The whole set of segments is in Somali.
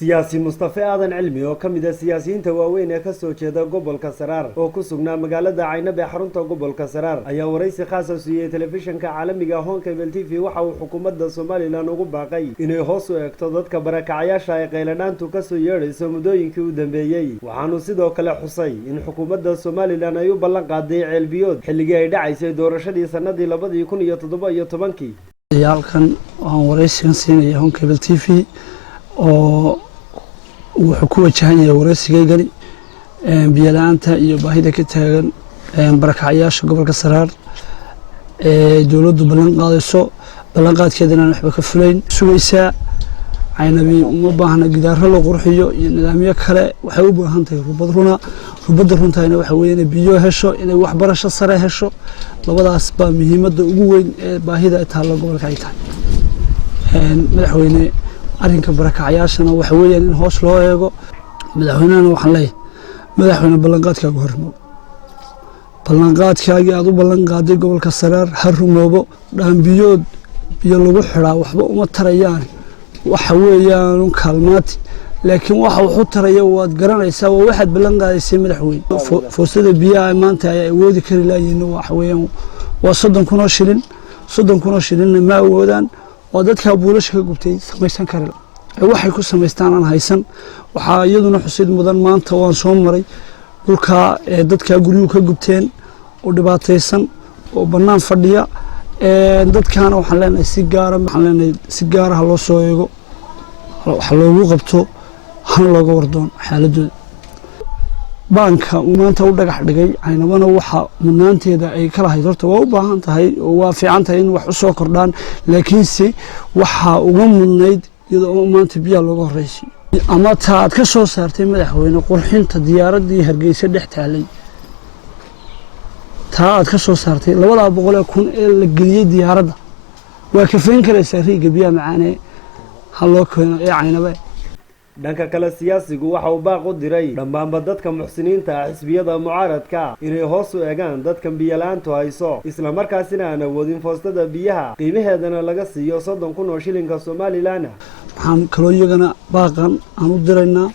siyaasi Mustafa Aadan Cilmi oo kamid ah siyaasiyiinta waaweyn ee ka soo jeeda gobolka Saraar oo ku sugnaa magaalada Caynaba ee xarunta gobolka Saraar ayaa waraysi khaas ah siiyay telefishinka caalamiga ah Hon Cable TV waxa uu xukuumadda Soomaaliland ugu baaqay inay hoos u eegto dadka barakacayaasha ay qeylanaantu ka soo yeedhayso muddooyinkii u dambeeyay waxaanu sidoo kale xusay in xukuumadda Soomaaliland ay u ballan qaaday ceelbiyood xilligii ay dhacaysay doorashadii sanadii 2017 halkan waan waraysigan siinaya Hon Cable TV oo wuxuu ku wajahan yahay waraysigeygani biyalaanta iyo baahida ka taagan barakacayaasha gobolka Saraar dawladdu ballan qaadayso ballanqaadkeedana waxba ka fulayn sugaysaa Caynabi uma baahna gidaaro loo qurxiyo iyo nidaamyo kale waxay u baahan tahay rubada runtaayna waxa weeyaan biyo hesho inay wax barasho sare hesho labadaas baa muhiimadda ugu weyn ee baahida ay taalo gobolka ay tahay madaxweyne arrinka barakacayaashana waxa weeyaan in hoos loo eego madaxweynena waxaan leeyahay madaxweyne ballanqaadkaagu hormoobo ballanqaadkaagii aad u ballan qaaday gobolka Saraar ha rumoobo dhaambiyood biyo lagu xiraa waxba uma tarayaan waxa weeyaan kaalmaati laakiin waxa uu taraya waad garanaysaa waxaad ballan qaadaysay madaxweyne fursada biyaha maanta ay awoodi kari laayeen waxa weeyaan waa 30,000 shilin ma awoodaan oo dadka buulasha ka gubtay samaysan kara waxay ku samaystaan aan haysan waxa iyaduna xusid mudan maanta waan soo maray dhulka dadka guriga ka gubteen oo dhibaataysan oo banaan fadhiya dadkana waxaan leenahay si gaar ah loo soo eego waxa loogu qabto han looga wardoon xaaladooda banka maanta u dhagax dhigay Caynabana waxa mudnaanteeda ay kala hayd horta waa u baahan tahay oo waa fiican tahay in wax u soo kordhaan laakiin si waxa uga mudnayd iyadoo maanta biyo looga horeeyay ama taad ka soo saartay madaxweyne qurxinta diyaaradii Hargeysa dhex taalay taad ka soo saartay 200,000 ee la geliyay diyaaradda waa ka feen karaysaa riiga biyo macaan haloo keeno ee Caynaba dhanka kale siyaasigu waxa uu baaq u diray dhammaanba dadka muxsiniinta ah xisbiyada mucaaradka inay hoos u eegaan dadka biyalaantu hayso isla markaasina aan awoodin foostada biyaha qiimaheedana laga siiyo 30,000 oo shilinka Soomaaliland waxaan kaloo iyagana baaqan aan u diraynaa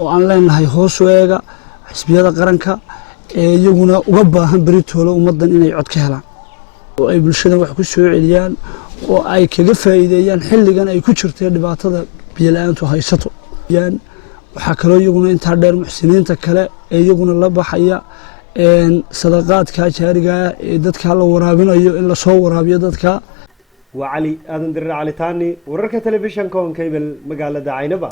oo aan leenahay hoos u eega xisbiyada qaranka ee iyaguna uga baahan beritoolo ummadan inay cod ka helaan oo ay bulshada wax ku soo celiyaan oo ay kaga faa'iideeyaan xilligan ay ku jirtay dhibaatada biyalaantu haysato waxa kaloo iyaguna inta dheer muxsiniinta kale ee iyaguna la baxaya sadaqaadka jaariga ee dadka la waraabinayo in la soo waraabiyo dadka waa Cali Aadan Dirar Cali Taani wararka telefishinka Hon Cable magaalada Caynaba.